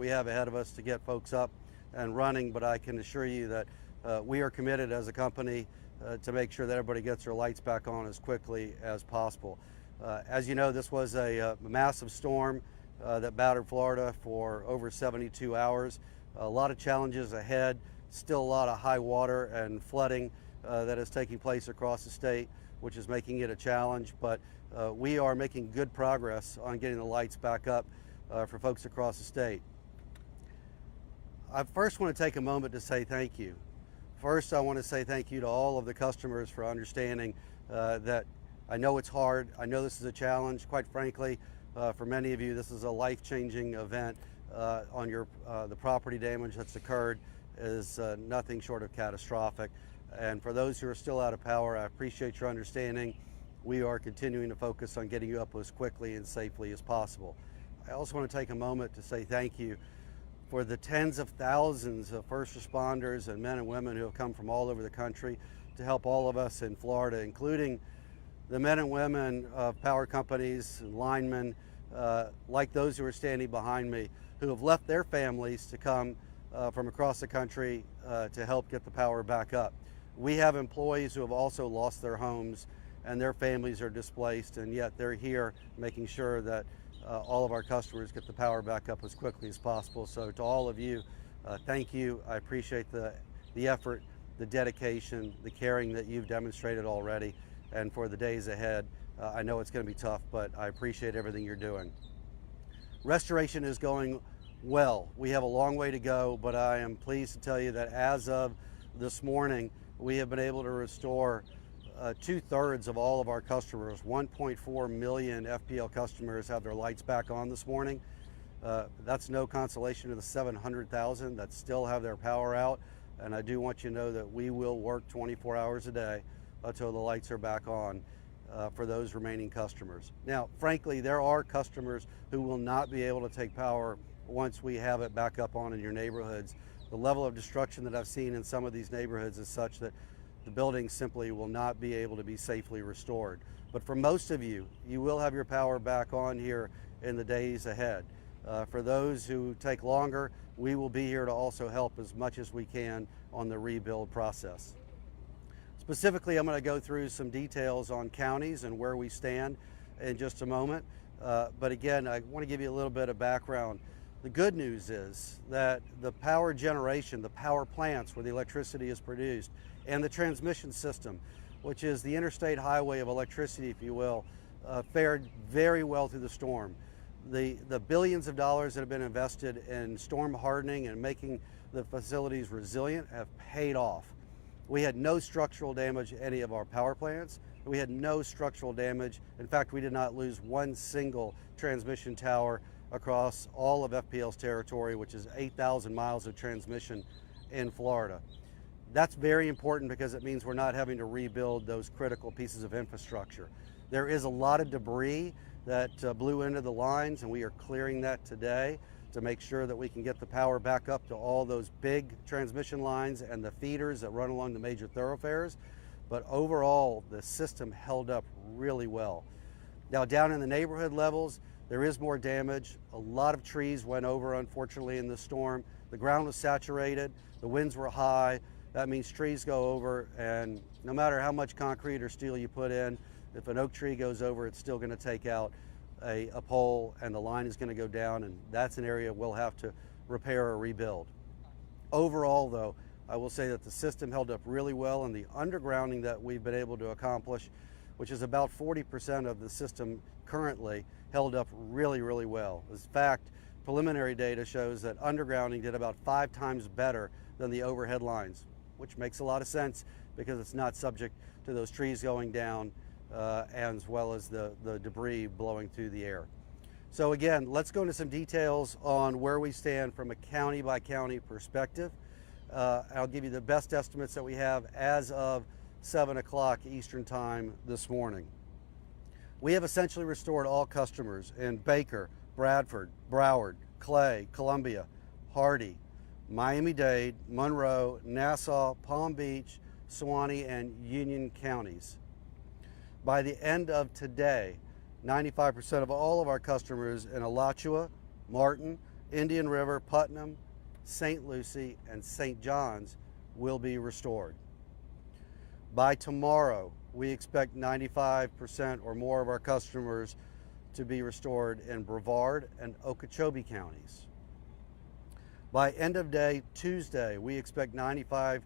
we have ahead of us to get folks up and running, but I can assure you that we are committed as a company to make sure that everybody gets their lights back on as quickly as possible. As you know, this was a massive storm that battered Florida for over 72 hours. A lot of challenges ahead, still a lot of high water and flooding that is taking place across the state, which is making it a challenge, but we are making good progress on getting the lights back up for folks across the state. I first want to take a moment to say thank you. First, I want to say thank you to all of the customers for understanding that I know it's hard. I know this is a challenge. Quite frankly, for many of you, this is a life-changing event on the property damage that's occurred is nothing short of catastrophic. And for those who are still out of power, I appreciate your understanding. We are continuing to focus on getting you up as quickly and safely as possible. I also want to take a moment to say thank you for the tens of thousands of first responders and men and women who have come from all over the country to help all of us in Florida, including the men and women of power companies and linemen, like those who are standing behind me, who have left their families to come from across the country to help get the power back up. We have employees who have also lost their homes and their families are displaced, and yet they're here making sure that all of our customers get the power back up as quickly as possible. So to all of you, thank you. I appreciate the effort, the dedication, the caring that you've demonstrated already. And for the days ahead, I know it's going to be tough, but I appreciate everything you're doing. Restoration is going well. We have a long way to go, but I am pleased to tell you that as of this morning, we have been able to restore 2/3 of all of our customers. 1.4 million FPL customers have their lights back on this morning. That's no consolation to the 700,000 that still have their power out. And I do want you to know that we will work 24 hours a day until the lights are back on for those remaining customers. Now, frankly, there are customers who will not be able to take power once we have it back up on in your neighborhoods. The level of destruction that I've seen in some of these neighborhoods is such that the buildings simply will not be able to be safely restored. But for most of you, you will have your power back on here in the days ahead. For those who take longer, we will be here to also help as much as we can on the rebuild process. Specifically, I'm going to go through some details on counties and where we stand in just a moment. But again, I want to give you a little bit of background. The good news is that the power generation, the power plants where the electricity is produced, and the transmission system, which is the interstate highway of electricity, if you will, fared very well through the storm. The billions of dollars that have been invested in storm hardening and making the facilities resilient have paid off. We had no structural damage to any of our power plants. We had no structural damage. In fact, we did not lose one single transmission tower across all of FPL's territory, which is 8,000 miles of transmission in Florida. That's very important because it means we're not having to rebuild those critical pieces of infrastructure. There is a lot of debris that blew into the lines, and we are clearing that today to make sure that we can get the power back up to all those big transmission lines and the feeders that run along the major thoroughfares. But overall, the system held up really well. Now, down in the neighborhood levels, there is more damage. A lot of trees went over, unfortunately, in the storm. The ground was saturated, the winds were high. That means trees go over, and no matter how much concrete or steel you put in, if an oak tree goes over, it's still going to take out a pole, and the line is going to go down, and that's an area we'll have to repair or rebuild. Overall, though, I will say that the system held up really well, and the undergrounding that we've been able to accomplish, which is about 40% of the system currently, held up really, really well. In fact, preliminary data shows that undergrounding did about 5 times better than the overhead lines, which makes a lot of sense because it's not subject to those trees going down as well as the debris blowing through the air. So again, let's go into some details on where we stand from a county by county perspective. I'll give you the best estimates that we have as of 7 o'clock Eastern time this morning. We have essentially restored all customers in Baker, Bradford, Broward, Clay, Columbia, Hardy, Miami-Dade, Monroe, Nassau, Palm Beach, Suwannee, and Union counties. By the end of today, 95% of all of our customers in Alachua, Martin, Indian River, Putnam, St. Lucie, and St. John's will be restored. By tomorrow, we expect 95% or more of our customers to be restored in Brevard and Okeechobee counties. By end of day Tuesday, we expect 95%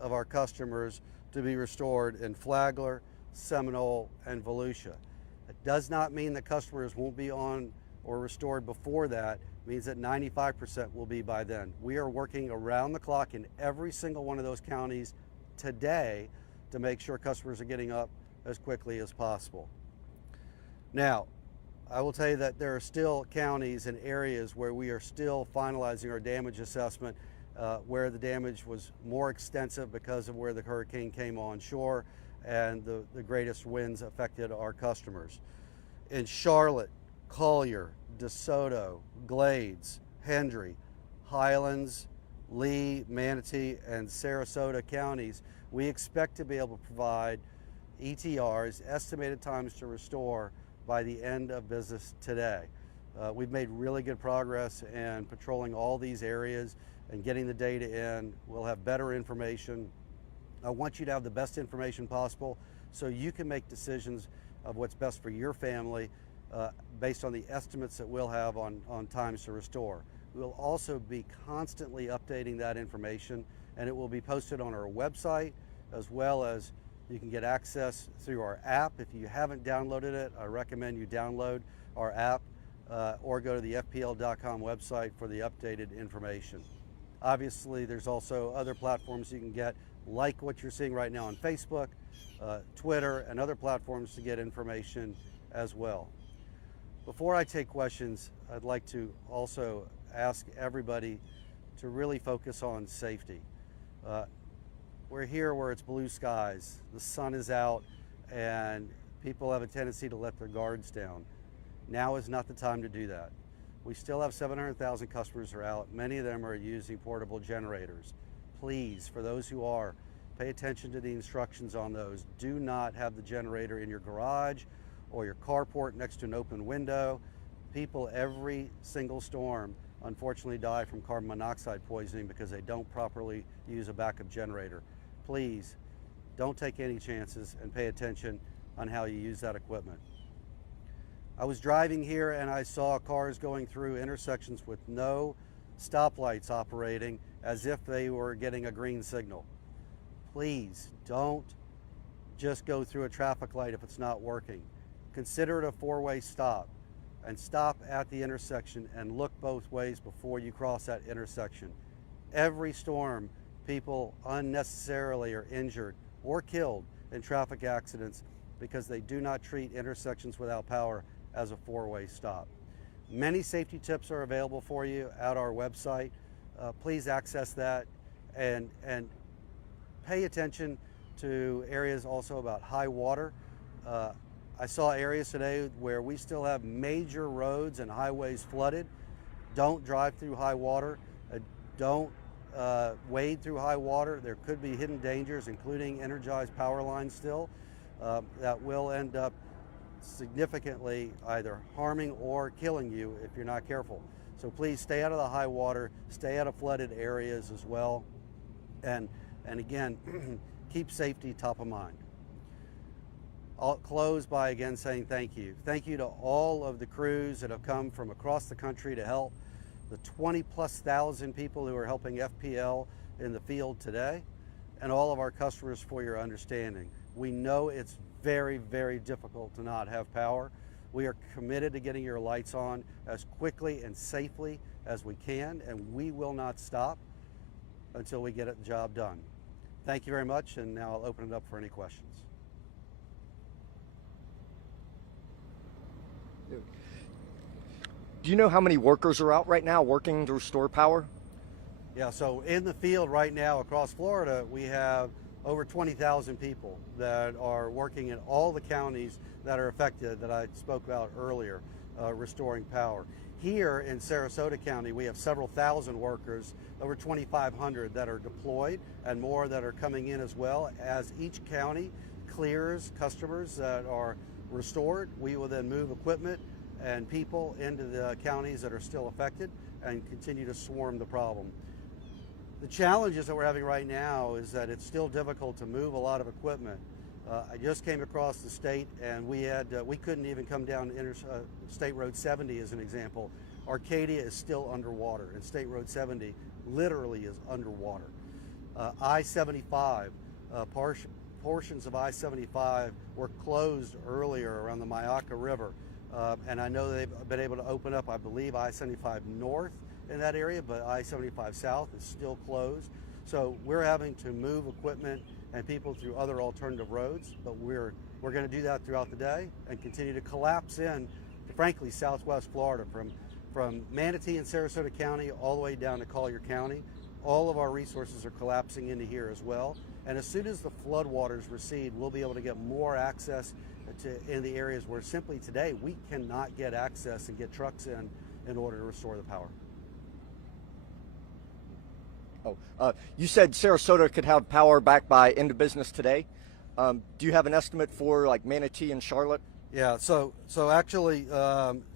of our customers to be restored in Flagler, Seminole, and Volusia. It does not mean that customers won't be on or restored before that. It means that 95% will be by then. We are working around the clock in every single one of those counties today to make sure customers are getting up as quickly as possible. Now, I will tell you that there are still counties and areas where we are still finalizing our damage assessment, where the damage was more extensive because of where the hurricane came on shore and the greatest winds affected our customers. In Charlotte, Collier, DeSoto, Glades, Hendry, Highlands, Lee, Manatee, and Sarasota counties, we expect to be able to provide ETRs, estimated times to restore, by the end of business today. We've made really good progress in patrolling all these areas and getting the data in. We'll have better information. I want you to have the best information possible so you can make decisions of what's best for your family based on the estimates that we'll have on times to restore. We'll also be constantly updating that information, and it will be posted on our website, as well as you can get access through our app. If you haven't downloaded it, I recommend you download our app or go to the FPL.com website for the updated information. Obviously, there's also other platforms you can get, like what you're seeing right now on Facebook, Twitter, and other platforms to get information as well. Before I take questions, I'd like to also ask everybody to really focus on safety. We're here where it's blue skies, the sun is out, and people have a tendency to let their guards down. Now is not the time to do that. We still have 700,000 customers who are out. Many of them are using portable generators. Please, for those who are, pay attention to the instructions on those. Do not have the generator in your garage or your carport next to an open window. People every single storm unfortunately die from carbon monoxide poisoning because they don't properly use a backup generator. Please don't take any chances and pay attention on how you use that equipment. I was driving here and I saw cars going through intersections with no stoplights operating as if they were getting a green signal. Please don't just go through a traffic light if it's not working. Consider it a four-way stop and stop at the intersection and look both ways before you cross that intersection. Every storm, people unnecessarily are injured or killed in traffic accidents because they do not treat intersections without power as a four-way stop. Many safety tips are available for you at our website. Please access that and pay attention to areas also about high water. I saw areas today where we still have major roads and highways flooded. Don't drive through high water. Don't wade through high water. There could be hidden dangers, including energized power lines still, that will end up significantly either harming or killing you if you're not careful. So please stay out of the high water, stay out of flooded areas as well, and again, keep safety top of mind. I'll close by again saying thank you. Thank you to all of the crews that have come from across the country to help, the 20,000+ people who are helping FPL in the field today, and all of our customers for your understanding. We know it's very, very difficult to not have power. We are committed to getting your lights on as quickly and safely as we can, and we will not stop until we get the job done. Thank you very much, and now I'll open it up for any questions. Do you know how many workers are out right now working to restore power? Yeah, so in the field right now across Florida, we have over 20,000 people that are working in all the counties that are affected that I spoke about earlier, restoring power. Here in Sarasota County, we have several thousand workers, over 2,500 that are deployed and more that are coming in as well. As each county clears customers that are restored, we will then move equipment and people into the counties that are still affected and continue to swarm the problem. The challenges that we're having right now is that it's still difficult to move a lot of equipment. I just came across the state, and we couldn't even come down State Road 70 as an example. Arcadia is still underwater, and State Road 70 literally is underwater. I-75, portions of I-75 were closed earlier around the Myakka River, and I know they've been able to open up, I believe, I-75 north in that area, but I-75 south is still closed. So we're having to move equipment and people through other alternative roads, but we're going to do that throughout the day and continue to collapse in to, frankly, southwest Florida from Manatee and Sarasota County all the way down to Collier County. All of our resources are collapsing into here as well. And as soon as the floodwaters recede, we'll be able to get more access in the areas where simply today we cannot get access and get trucks in order to restore the power. You said Sarasota could have power back by end of business today. Do you have an estimate for like Manatee and Charlotte? Yeah, so actually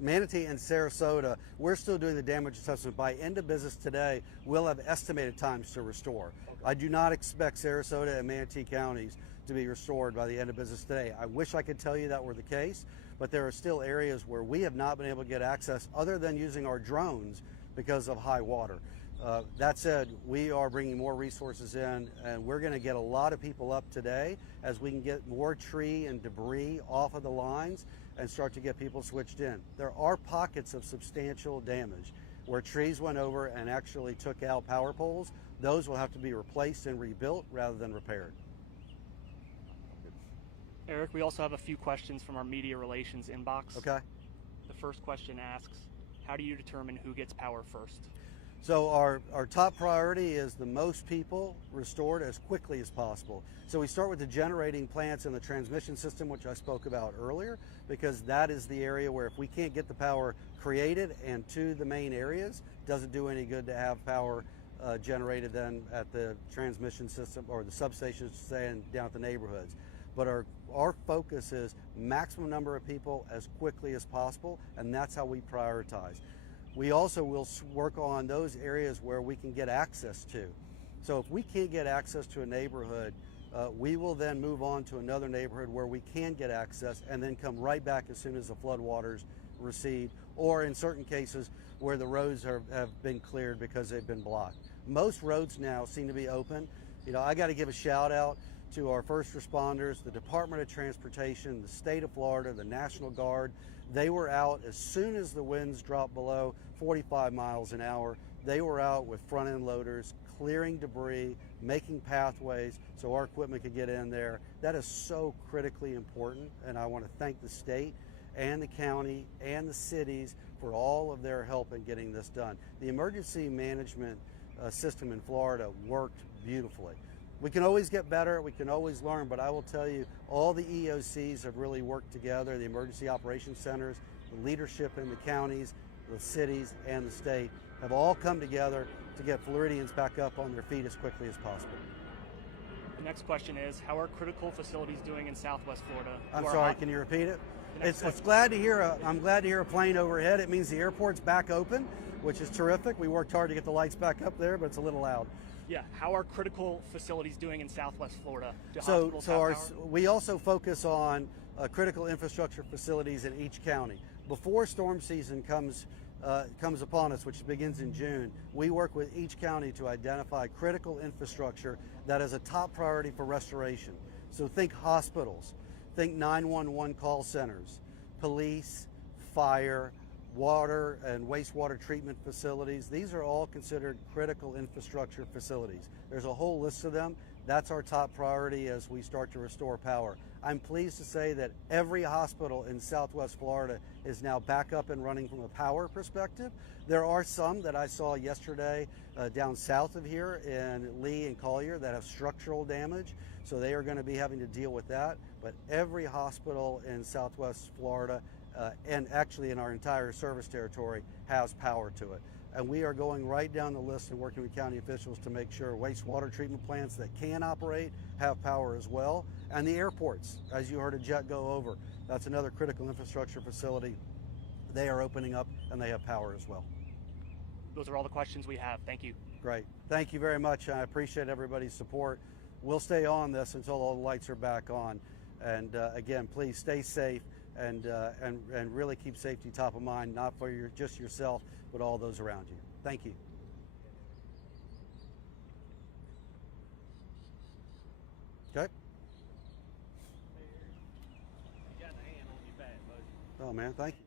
Manatee and Sarasota, we're still doing the damage assessment. By end of business today, we'll have estimated times to restore. Okay. I do not expect Sarasota and Manatee counties to be restored by the end of business today. I wish I could tell you that were the case, but there are still areas where we have not been able to get access other than using our drones because of high water. That said, we are bringing more resources in, and we're going to get a lot of people up today as we can get more tree and debris off of the lines and start to get people switched in. There are pockets of substantial damage where trees went over and actually took out power poles. Those will have to be replaced and rebuilt rather than repaired. Eric, we also have a few questions from our media relations inbox. Okay. The first question asks, how do you determine who gets power first? So our top priority is the most people restored as quickly as possible. So we start with the generating plants and the transmission system, which I spoke about earlier, because that is the area where if we can't get the power created and to the main areas, it doesn't do any good to have power generated then at the transmission system or the substations, say, and down at the neighborhoods. But our focus is maximum number of people as quickly as possible, and that's how we prioritize. We also will work on those areas where we can get access to. So if we can't get access to a neighborhood, we will then move on to another neighborhood where we can get access and then come right back as soon as the floodwaters recede, or in certain cases where the roads have been cleared because they've been blocked. Most roads now seem to be open. You know, I got to give a shout out to our first responders, the Department of Transportation, the state of Florida, the National Guard. They were out as soon as the winds dropped below 45 miles an hour. They were out with front end loaders, clearing debris, making pathways so our equipment could get in there. That is so critically important, and I want to thank the state and the county and the cities for all of their help in getting this done. The emergency management system in Florida worked beautifully. We can always get better, we can always learn, but I will tell you, all the EOCs have really worked together, the emergency operations centers, the leadership in the counties, the cities, and the state have all come together to get Floridians back up on their feet as quickly as possible. The next question is, how are critical facilities doing in Southwest Florida? I'm sorry, can you repeat it? I'm glad to hear a plane overhead. It means the airport's back open, which is terrific. We worked hard to get the lights back up there, but it's a little loud. Yeah, how are critical facilities doing in Southwest Florida? We also focus on critical infrastructure facilities in each county. Before storm season comes upon us, which begins in June, we work with each county to identify critical infrastructure that is a top priority for restoration. So think hospitals, think 911 call centers, police, fire, water and wastewater treatment facilities. These are all considered critical infrastructure facilities. There's a whole list of them. That's our top priority as we start to restore power. I'm pleased to say that every hospital in Southwest Florida is now back up and running from a power perspective. There are some that I saw yesterday down south of here in Lee and Collier that have structural damage, so they are going to be having to deal with that. But every hospital in Southwest Florida and actually in our entire service territory has power to it. And we are going right down the list and working with county officials to make sure wastewater treatment plants that can operate have power as well. And the airports, as you heard a jet go over, that's another critical infrastructure facility they are opening up and they have power as well. Those are all the questions we have. Thank you. Great. Thank you very much. I appreciate everybody's support. We'll stay on this until all the lights are back on. And again, please stay safe and really keep safety top of mind, not for just yourself, but all those around you. Thank you. Okay. You got the hand on your back, bud. Oh man, thank you.